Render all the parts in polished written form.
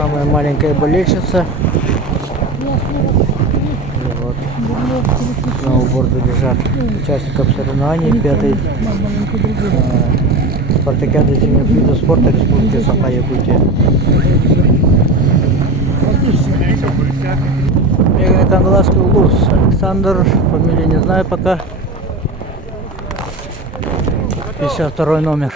самая маленькая болельщица. И вот сноуборды лежат участников соревнований 5-й спартакиады зимних видов спорта Республики Саха-Якутия. Кангаласский улус. Александр, фамилию не знаю пока. 52 номер.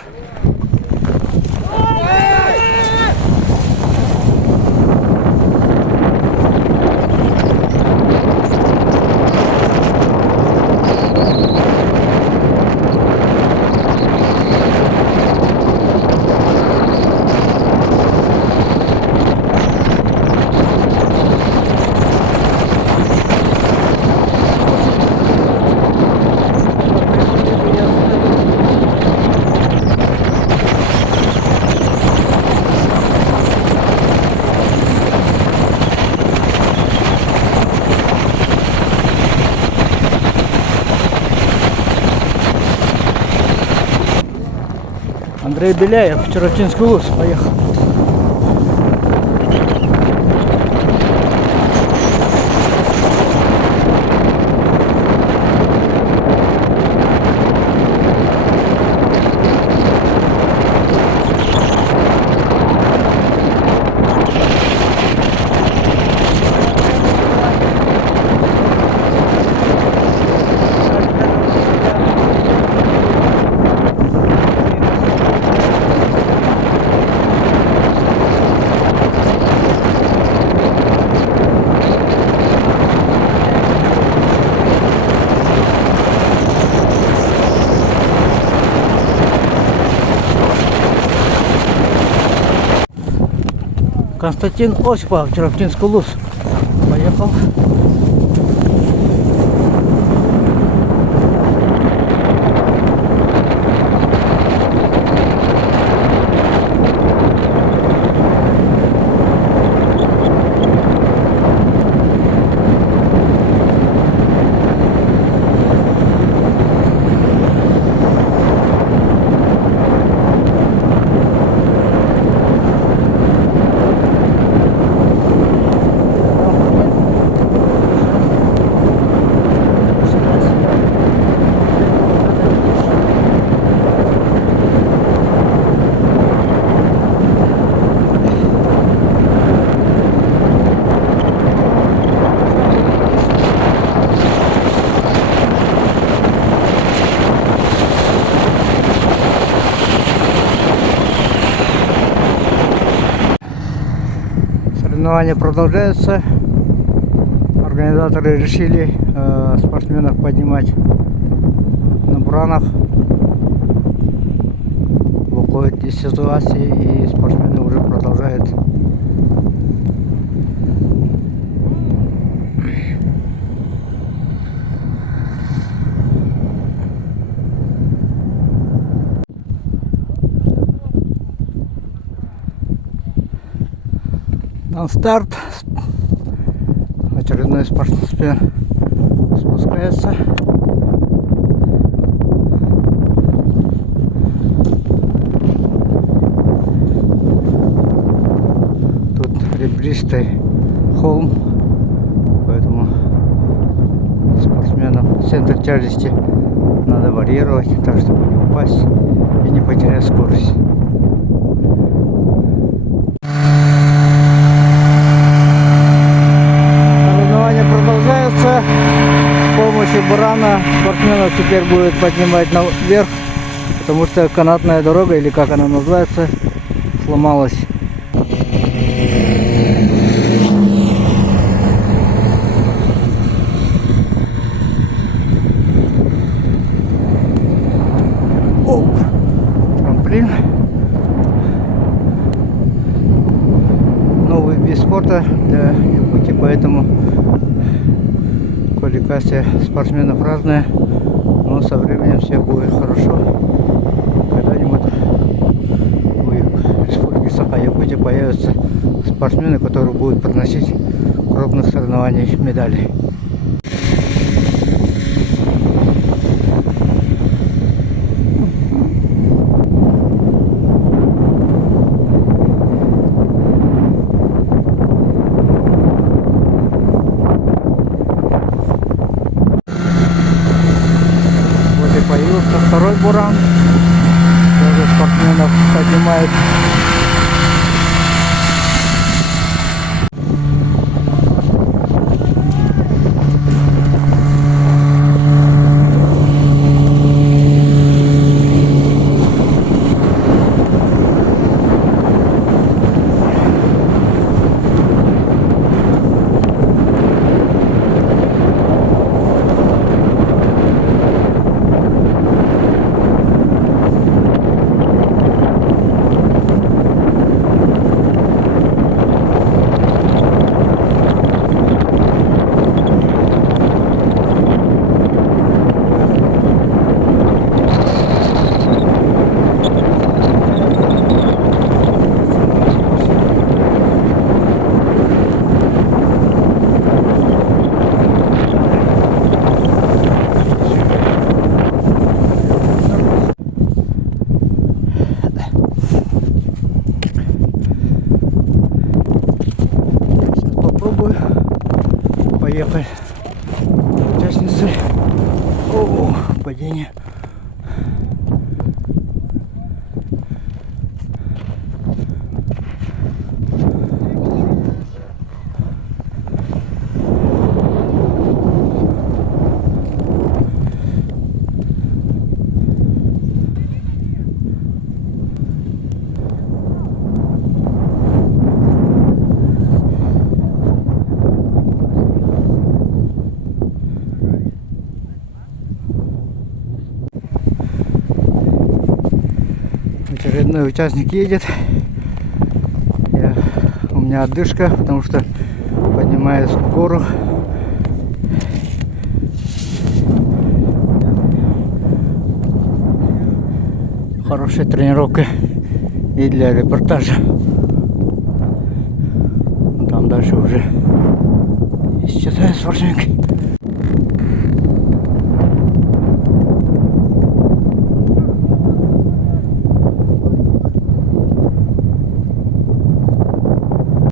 Андрей Беляев, Чероптинский улус, поехал. Константин Осипов, Чероптинский улус, поехал. Соревнования продолжаются. Организаторы решили спортсменов поднимать на буранах. Выходят из ситуации, и спортсмены уже продолжают. На старт очередной спортсмен спускается. Тут ребристый холм, поэтому спортсменам центр тяжести надо варьировать, так чтобы не упасть и не потерять скорость. С помощью бурана спортсменов теперь будет поднимать наверх, потому что канатная дорога, или как она называется, сломалась. Оп! Трамплин. Новый вид спорта для Якутии, поэтому квалификация спортсменов разная, но со временем все будет хорошо. Когда-нибудь в Республике Саха-Якутия появятся спортсмены, которые будут приносить в крупных соревнованиях медали. поднимают. Попробую поехать. Участницы. О, падение. Очередной участник едет. У меня отдышка, потому что поднимаюсь в гору. Хорошая тренировка и для репортажа. Там дальше уже исчезает спортсмен.